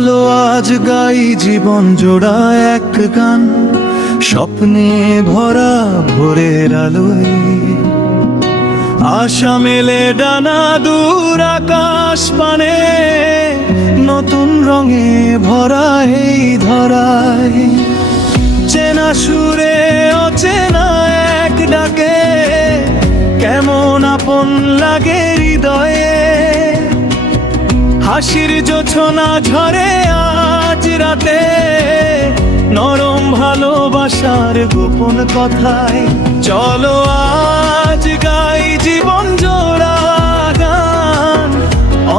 চলো আজ গাই জীবন জোড়া এক গান, স্বপ্নে ভরা ভোরের আলোয়। আশা মেলে ডানা দূর আকাশ পানে, নতুন রঙে ভরা এই ধরায়। চেনা সুরে অচেনা এক ডাকে, কেমন আপন লাগে হৃদয়ে। হাসির জোছনা ঝরে আজ রাতে, নরম ভালোবাসার গোপন কথায়। চলো আজ গাই জীবন জোড়া গান,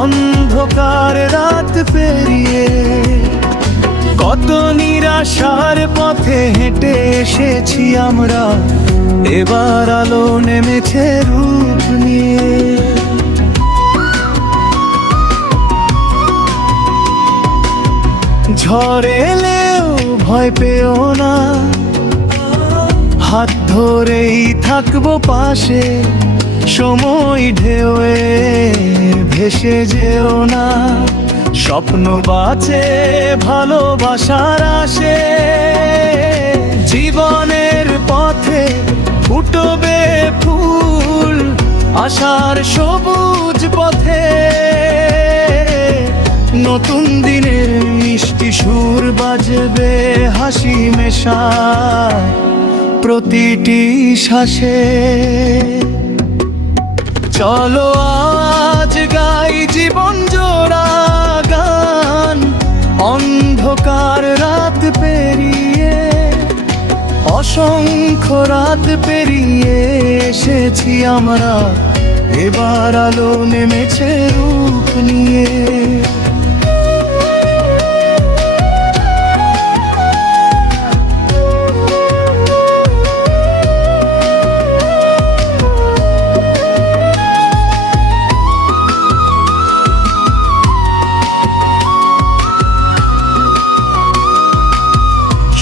অন্ধকার রাত পেরিয়ে। কত নিরাশার পথে হেঁটে এসেছি আমরা, এবার আলো নেমেছে রূপ নিয়ে। ঝড় এলেও ভয় পেও না, হাত ধরেই থাকবো পাশে। সময় ঢেউয়ে ভেসে যেও না, স্বপ্ন বাঁচে ভালোবাসার আসে। জীবনের পথে ফুটবে ফুল, আশার সবুজ পথে। নতুন দিনের মিষ্টি সুর বাজবে হাসি মেশায় প্রতিটি শ্বাসে। চলো আজ গাই জীবন জোড়া গান, অন্ধকার রাত পেরিয়ে। অসংখ্য রাত পেরিয়ে এসেছি আমরা, এবার আলো নেমেছে রূপ নিয়ে।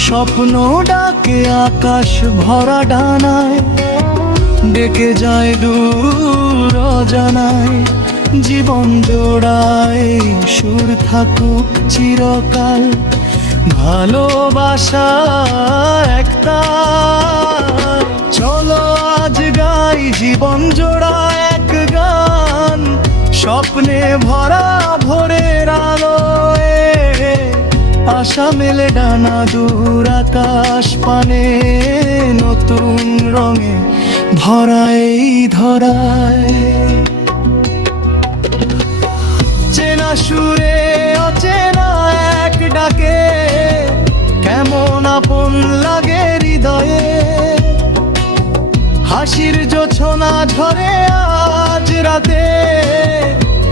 স্বপ্ন ডাকে আকাশ ভরা ডানায়, ডেকে যায় দূর অজানায়। জীবন জোড়ায় সুর থাকুক চিরকাল, ভালোবাসা একতাল। চলো আজ গাই জীবন জোড়া এক গান, স্বপ্নে ভরা ভোরের আলোয়। আশা মেলে ডানা দূর আকাশ পানে, নতুন রঙে ভরা এই ধরায়। চেনা সুরে অচেনা এক ডাকে, কেমন আপন লাগে হৃদয়ে। হাসির জোছনা ঝরে আজ রাতে,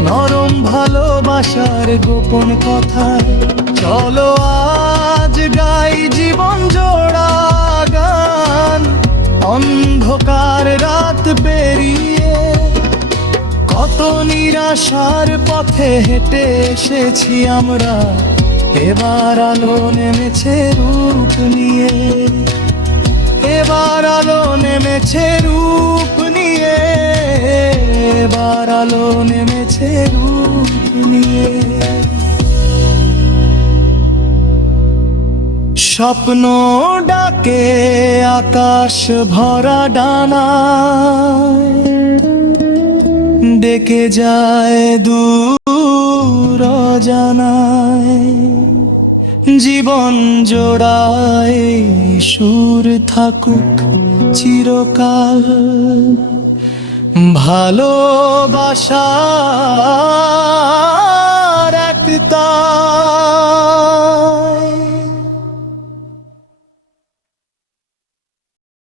নরম ভালোবাসার গোপন কথায়। চলো আজ গাই জীবন জোড়া গান, অন্ধকার রাত পেরিয়ে। কত নিরাশার পথে হেঁটে এসেছি আমরা, এবার আলো নেমেছে রূপ নিয়ে। এবার আলো নেমেছে রূপ নিয়ে, এবার আলো নেমেছে রূপ নিয়ে। স্বপ্ন ডাকে আকাশ ভরা ডানায়, ডেকে যায় দূর অজানায়। জীবন জোড়ায় সুর থাকুক চিরকাল, ভালোবাসা